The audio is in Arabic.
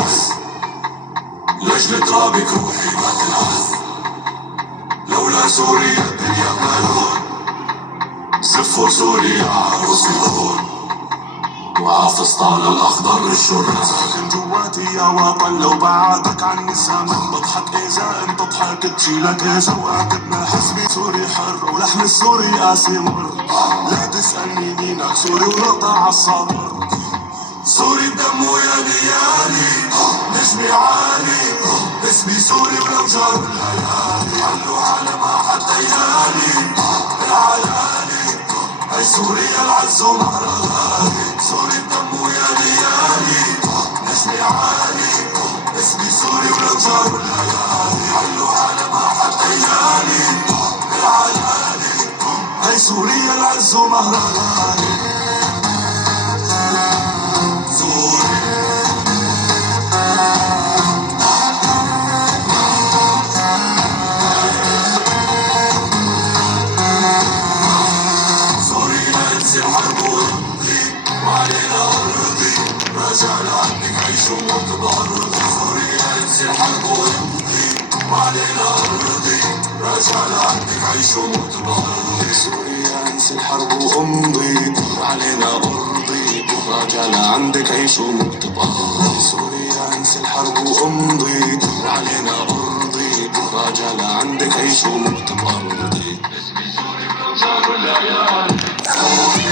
بس لاجل ترابك روحي ما تنعس. لولا سوريا الدنيا بلون، زفوا سوريا عروس الهون، وعفسطان الأخضر الشرة. ساكن جواتي يا وطن، لو بعدك عني الزمن بضحك إذا انت ضحك تشيلك إذا وعدتنا. حسبي سوري حر ولحم السوري قاسي مر، لا تسألني مينك سوري ونقطع عالسطر. سوري بدمه يا ليالي نجمي عالي، اسمي سوري ولو جار الليالي. علوا على ما حد يالي العلالي، هاي سوريا العز ومهرها غالي. سوري بدمه يا ليالي نجمي عالي، اسمي سوري ولو جار الليالي. علوا على ما حد يالي العلالي، هاي سوريا العز ومهرها غالي. رجعنا عنك عيش وموت بأرضي. سوريا انسي الحرب وامضي وعلينا أرضي. رجعنا عنك عيش وموت بأرضي. سوريا انسي الحرب وامضي وعلينا أرضي. رجعنا عندك عيش وموت بأرضي. سوريا انسي الحرب وامضي وعلينا أرضي. رجعنا عندك عيش وموت بأرضي. اسمي سوري ولو جار الليالي.